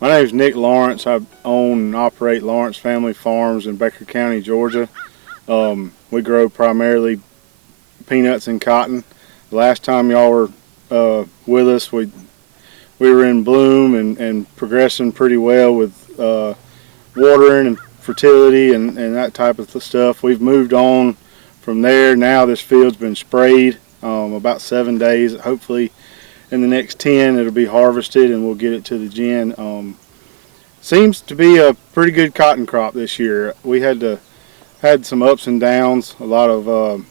My name is Nick Lawrence. I own and operate Lawrence Family Farms in Baker County, Georgia. We grow primarily peanuts and cotton. The last time y'all were with us, we were in bloom and progressing pretty well with watering and fertility and that type of stuff. We've moved on from there. Now this field's been sprayed about 7 days. Hopefully in the next 10 it'll be harvested and we'll get it to the gin. Seems to be a pretty good cotton crop this year. We had some ups and downs, a lot of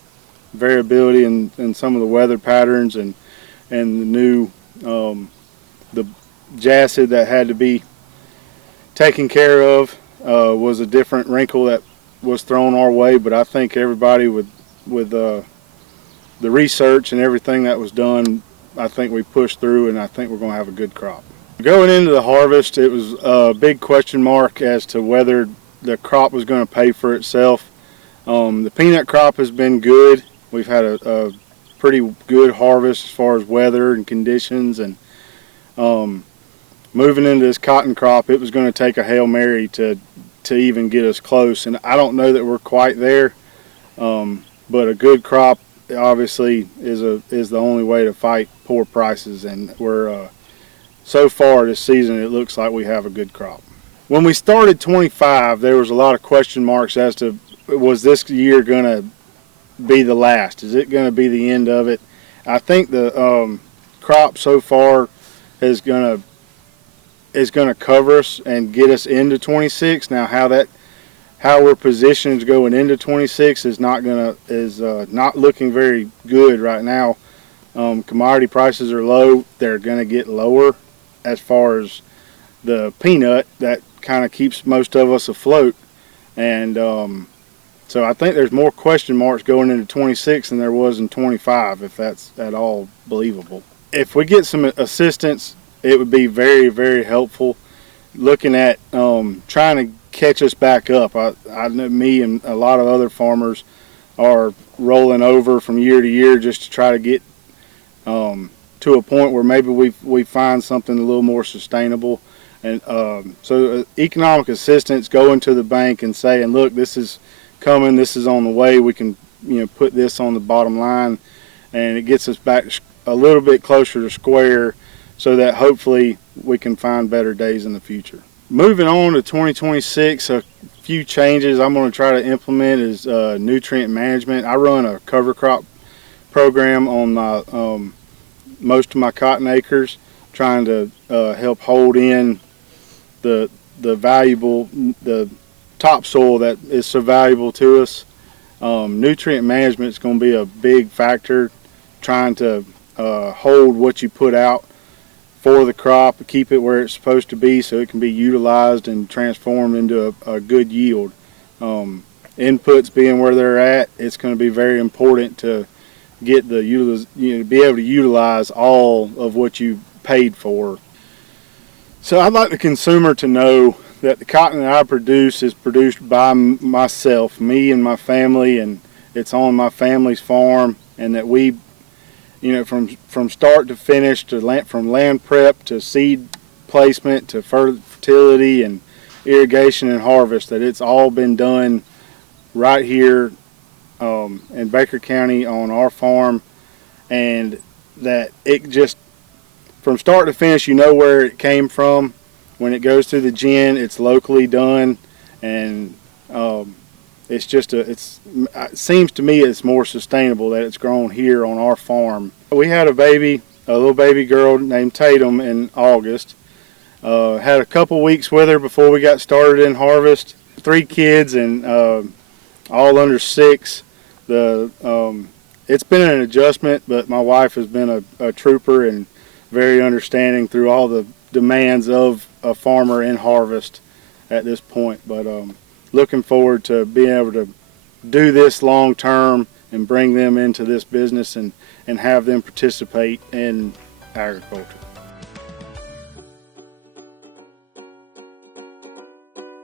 variability in some of the weather patterns and the new the jacid that had to be taken care of was a different wrinkle that was thrown our way. But I think everybody with the research and everything that was done, I think we pushed through, and I think we're going to have a good crop. Going into the harvest, it was a big question mark as to whether the crop was going to pay for itself. The peanut crop has been good. We've had a pretty good harvest as far as weather and conditions, and moving into this cotton crop, it was going to take a Hail Mary to even get us close, and I don't know that we're quite there, but a good crop obviously is the only way to fight poor prices, and we're so far this season it looks like we have a good crop. When we started 25, there was a lot of question marks as to, was this year going to be the last? Is it going to be the end of it? I think the crop so far is going to cover us and get us into 26. Now how we're positioned going into 26 is not looking very good right now. Commodity prices are low. They're going to get lower as far as the peanut that kind of keeps most of us afloat, and so I think there's more question marks going into 26 than there was in 25, if that's at all believable. If we get some assistance, it would be very, very helpful. Looking at trying to catch us back up. I know me and a lot of other farmers are rolling over from year to year just to try to get to a point where maybe we find something a little more sustainable. And so economic assistance, going to the bank and saying, look, this is coming, this is on the way, we can put this on the bottom line, and it gets us back a little bit closer to square so that hopefully we can find better days in the future. Moving on to 2026, a few changes I'm going to try to implement is nutrient management. I run a cover crop program on my most of my cotton acres, trying to help hold in the topsoil that is so valuable to us. Nutrient management is going to be a big factor, trying to hold what you put out for the crop, keep it where it's supposed to be so it can be utilized and transformed into a good yield. Inputs being where they're at, it's going to be very important to get be able to utilize all of what you paid for. So I'd like the consumer to know that the cotton that I produce is produced by myself, me and my family, and it's on my family's farm, and that we, from start to finish, from land prep to seed placement to fertility and irrigation and harvest, that it's all been done right here in Baker County on our farm, and that it just, from start to finish, where it came from. When it goes through the gin, it's locally done, and it seems to me it's more sustainable that it's grown here on our farm. We had a little baby girl named Tatum in August. Had a couple weeks with her before we got started in harvest. 3 kids and all under 6. It's been an adjustment, but my wife has been a trooper and very understanding through all the demands of a farmer in harvest at this point. But looking forward to being able to do this long term and bring them into this business and have them participate in agriculture.